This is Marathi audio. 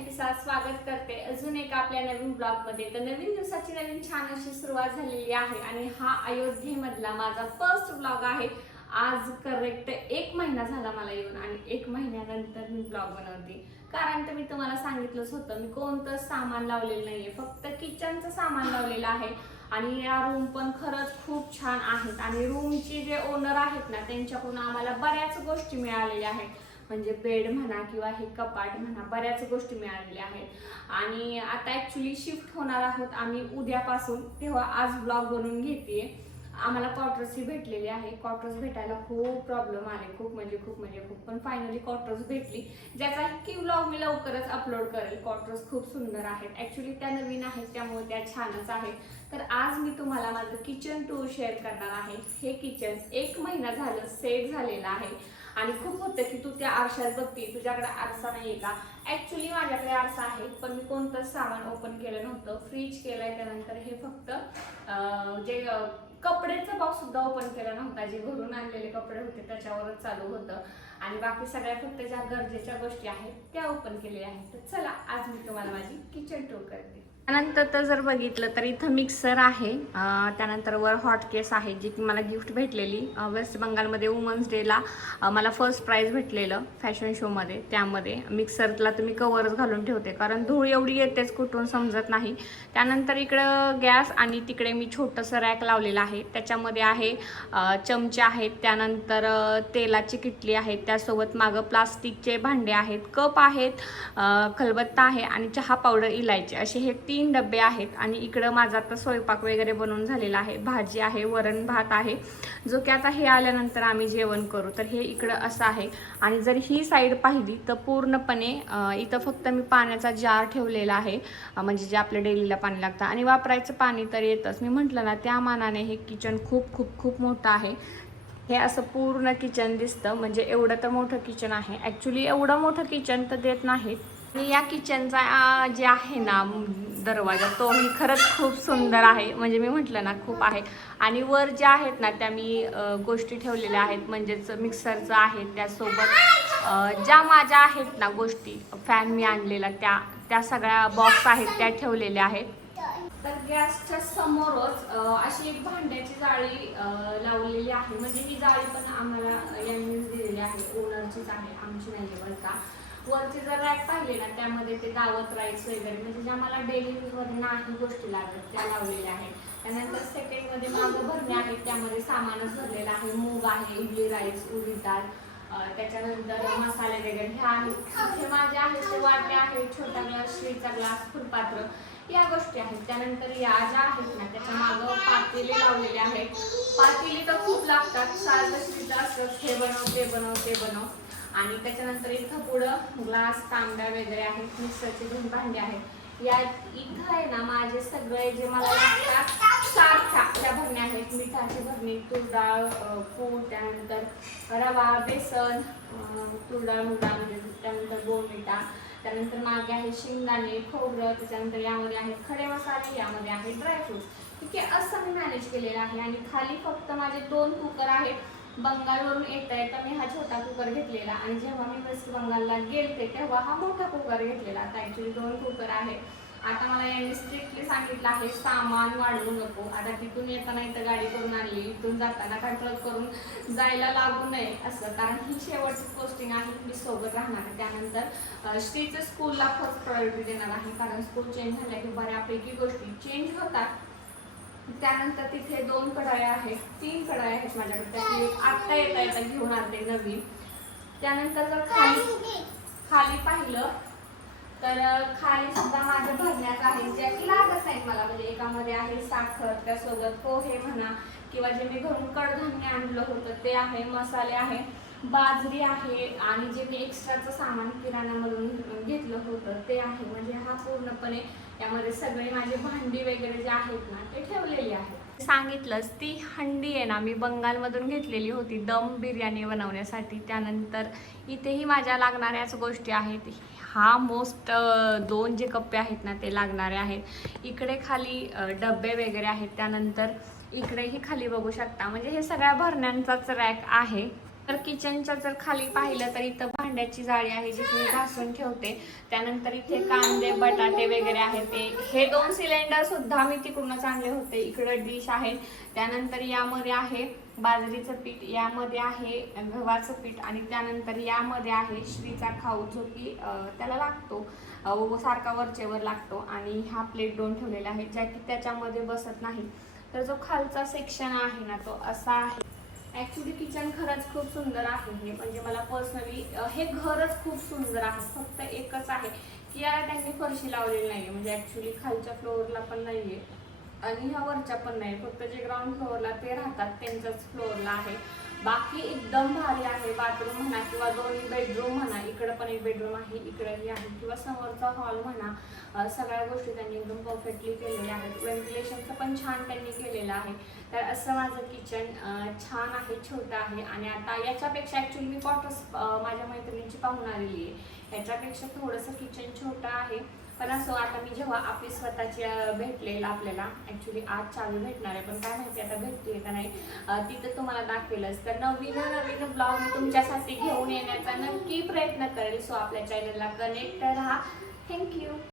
शांती साथ स्वागत करते अजून एक आपल्या नवीन ब्लॉग मध्ये। तर नवीन दिवसाची नवीन छान अशी सुरुवात झालेली आहे आणि हा अयोध्येमधला माझा फर्स्ट ब्लॉग आहे। आज करेक्ट 1 महिना झाला मला येऊन आणि 1 महिन्यानंतर मी ब्लॉग बनवते। कारण तर मी तुम्हाला सांगितलंच होतं मी कोणतं सामान लावलेलं नाहीये, फक्त किचनचं सामान लावलेलं आहे। आणि या रूम पण खरंच खूप छान आहेत आणि रूमचे जे ओनर आहेत ना त्यांच्याकडून आम्हाला बऱ्याच गोष्टी मिळालेल्या आहेत, म्हणजे बेड म्हणा किंवा हे कपाट म्हणा, बऱ्याच गोष्टी मिळालेल्या आहेत। आणि आता ऍक्च्युली शिफ्ट होणार आहोत आम्ही उद्यापासून, तेव्हा आज ब्लॉग बनवून घेते। आम्हाला क्वार्टर्स ही भेटलेली आहे। क्वार्टर्स भेटायला खूप प्रॉब्लेम आले, खूप म्हणजे खूप, पण फायनली क्वार्टर्स भेटली, ज्याचा की व्लॉग मी लवकरच अपलोड करेल। क्वार्टर्स खूप सुंदर आहेत, ऍक्च्युली त्या नवीन आहेत त्यामुळे त्या छानच आहेत। तर आज मी तुम्हाला माझं किचन टूर शेअर करणार आहे। हे किचन 1 महिना झालं सेट झालेलं आहे आणि खूप होतं की तू त्या आरशात बघते, तुझ्याकडे आरसा नाहीये का? ऍक्च्युली माझ्याकडे आरसा आहे, पण मी कोणतंच सामान ओपन केलं नव्हतं। फ्रीज केलंय, त्यानंतर हे फक्त जे कपड्याचा बॉक्स सुद्धा ओपन केला नव्हता, जे घरून आणलेले कपडे होते त्याच्यावरच चालू होतं। आणि बाकी सगळ्या फक्त ज्या गरजेच्या गोष्टी आहेत त्या ओपन केलेल्या आहेत। तर चला आज मी तुम्हाला माझी किचन टूर करते। त्यानंतर तर जर बघितलं तर इथं मिक्सर आहे, त्यानंतर वर हॉट केस आहे जी की मला गिफ्ट भेटलेली वेस्ट बंगालमध्ये वुमन्स डेला मला फर्स्ट प्राइज भेटलेलं फॅशन शोमध्ये। त्यामध्ये मिक्सरला तुम्ही कवरच घालून ठेवते कारण धूळ एवढी येतेच कुठून समजत नाही। त्यानंतर इकडं गॅस आणि तिकडे मी छोटंसं रॅक लावलेलं आहे, त्याच्यामध्ये आहे चमचे आहेत, त्यानंतर तेलाची किटली आहे, त्यासोबत मागं प्लास्टिकचे भांडे आहेत, कप आहेत, खलबत्ता आहे आणि चहा पावडर इलायची असे हे 3 डबे आहेत। आणि इकडं माझा आता स्वयंपाक वगैरे बनवून झालेला आहे, भाजी आहे, वरण भात आहे, जो की आता हे आल्यानंतर आम्ही जेवण करू। तर हे इकडं असं आहे। आणि जर ही साईड पाहिली तर पूर्णपणे इथं फक्त मी पाण्याचा जार ठेवलेला आहे, म्हणजे जे आपल्या डेलीला पाणी लागतं आणि वापरायचं पाणी तर येतच। मी म्हटलं ना त्या मानाने हे किचन खूप खूप खूप मोठं आहे। हे असं पूर्ण किचन दिसतं, म्हणजे एवढं तर मोठं किचन आहे। ॲक्च्युली एवढं मोठं किचन तर देत नाहीत। आणि या किचनचा जे आहे ना दरवाजा, तोही खरंच खूप सुंदर आहे, म्हणजे मी म्हटलं ना खूप आहे। आणि वर ज्या आहेत ना त्या मी गोष्टी ठेवलेल्या आहेत, म्हणजेच मिक्सरचं आहे, त्यासोबत ज्या माझ्या आहेत ना गोष्टी, फॅन मी आणलेला त्या सगळ्या बॉक्स आहेत त्या ठेवलेल्या आहेत। तर गॅसच्या समोरच अशी एक भांड्याची जाळी लावलेली आहे, म्हणजे ही जाळी पण आम्हाला यांनीच दिलेली आहे, ओनरचीच आहे, आमची नाही आहे बरं का। वरचे जर रॅक पाहिले ना त्यामध्ये ते दावत राईस वगैरे, म्हणजे ज्या मला डेली यूजमध्ये नाही गोष्टी लागत त्या लावलेल्या आहेत। त्यानंतर सेकंडमध्ये मागं भरणे आहेत, त्यामध्ये सामानच भरलेलं आहे, मूग आहे, इडली राईस, उडीद डाळ, त्याच्यानंतर मसाले वगैरे हे आहेत। हे माझे आहेत ते वाटे आहेत, छोटा ग्लास, स्टीलचा ग्लास, फुलपात्र, या गोष्टी आहेत। त्यानंतर या ज्या आहेत ना त्याच्या मागं पातेले लावलेले आहेत। पातेले तर खूप लागतात, सारखं असतं हे बनव ते बनव ते बनव। आणि त्याच्यानंतर इथं पुढं ग्लास, तांब्या वगैरे आहेत, मिक्सरचे 2 भांडे आहेत। या इथं आहे ना माझे सगळे जे मला लागतात सारख्या त्या भरण्या आहेत, मिठाची भरणी, तूर डाळ, कूट, त्यानंतर रवा, बेसन, तूर डाळ, मूग डाळ, म्हणजे त्यानंतर बोर्नविटा, त्यानंतर मागे आहे शेंगदाणे, खोबरं, त्याच्यानंतर यामध्ये आहेत खडे मसाले, यामध्ये आहे ड्रायफ्रुट्स। ठीक आहे, असं मी मॅनेज केलेलं आहे। आणि खाली फक्त माझे 2 कुकर आहेत। बंगालवरून येता येता मी हा छोटा कुकर घेतलेला आणि जेव्हा मी वेस्ट बंगालला गेलते तेव्हा हा मोठा कुकर घेतलेला। आता ॲक्च्युली 2 कुकर आहेत। आता मला यांनी स्ट्रिक्टली सांगितलं आहे सामान वाढवू नको। आता तिथून येताना इथं गाडी करून आणली, इथून जाताना कंट्रोल करून जायला लागू नये असं, कारण ही शेवटची पोस्टिंग आहे, मी सोबत राहणार आहे। त्यानंतर श्रीचं स्कूलला फर्स्ट प्रायोरिटी देणार आहे, कारण स्कूल चेंज झाल्या की बऱ्यापैकी गोष्टी चेंज होतात। त्यानंतर तिथे 2 कढाया आहेत, 3 कढाया आहेत माझ्याकडे, त्यातली एक आत्ता येता येता घेऊन आले नवीन। त्यानंतर जर खाली पाहिलं तर खाली सुद्धा माझ्या भरण्यात आहेत, ज्या की लागत नाहीत मला, म्हणजे एकामध्ये आहे साखर, त्यासोबत पोहे म्हणा किंवा जे मी घरून कडधान्य आणलं होतं ते आहे, मसाले आहे, बाजरी आहे, आणि जे मी एक्स्ट्राचं सामान किराणामधून घेतलं होतं ते आहे। म्हणजे हा पूर्णपणे यामध्ये सगळे माझे भांडी वगैरे जे आहेत ना ते ठेवलेली आहे। सांगितलंच ती हंडी आहे ना मी बंगालमधून घेतलेली होती दम बिर्याणी बनवण्यासाठी। त्यानंतर इथेही माझ्या लागणाऱ्याच गोष्टी आहेत। हा मोस्ट 2 जे कप्पे आहेत ना ते लागणारे आहेत। इकडे खाली डबे वगैरे आहेत, त्यानंतर इकडेही खाली बघू शकता, म्हणजे हे सगळ्या भरण्यांचाच रॅक आहे। तर किचनच्या जर खाली पाहिलं तर इथं भांड्याची जाळी आहे जी मी घासून ठेवते. त्यानंतर इथे कांदे बटाटे वगैरे आहे ते. हे 2 सिलेंडर सुद्धा मी तिकडूनच आणले होते. इकडं डिश आहे. त्यानंतर यामध्ये आहे बाजरीचं पीठ, यामध्ये आहे गव्हाचं पीठ आणि त्यानंतर यामध्ये आहे श्रीचा खाऊ जो की त्याला लागतो सारखा वरचेवर लागतो. आणि हा प्लेट 2 ठेवलेला आहे ज्या की त्याच्यामध्ये बसत नाही. तर जो खालचा सेक्शन आहे ना तो असा आहे. ॲक्च्युली किचन खरंच खूप सुंदर आहे. हे म्हणजे मला पर्सनली हे घरच खूप सुंदर आहे. फक्त एकच आहे की याला त्यांनी फरशी लावलेली नाही आहे. म्हणजे ॲक्च्युली खालच्या फ्लोअरला पण नाही आहे आणि ह्या वरच्या पण नाही. फक्त जे ग्राउंड फ्लोअरला ते राहतात त्यांच्याच फ्लोअरला आहे. बाकी एकदम भारी आहे. बाथरूम म्हणा किंवा 2 बेडरूम म्हणा, इकडं पण एक बेडरूम आहे, इकडंही आहे किंवा समोरचा हॉल म्हणा, सगळ्या गोष्टी त्यांनी एकदम परफेक्टली केलेल्या आहेत. व्हेंटिलेशनचं पण छान त्यांनी केलेलं आहे. तर असं माझं किचन छान आहे, छोटं आहे. आणि आता याच्यापेक्षा ॲक्च्युली मी क्वार्टर्स माझ्या मैत्रिणीची पाहून आलेली आहे. याच्यापेक्षा थोडंसं किचन छोटं आहे. पण असो आता मी जेव्हा आपली स्वतःची भेटलेलं आपल्याला ॲक्च्युली आज चावी भेटणार आहे, पण काय माहिती आता भेटते का नाही, तिथं तुम्हाला दाखवेलच. तर नवीन ब्लॉग मी तुमच्यासाठी घेऊन येण्याचा नक्की प्रयत्न करेल. सो आपल्या चॅनलला कनेक्ट राहा. थँक्यू.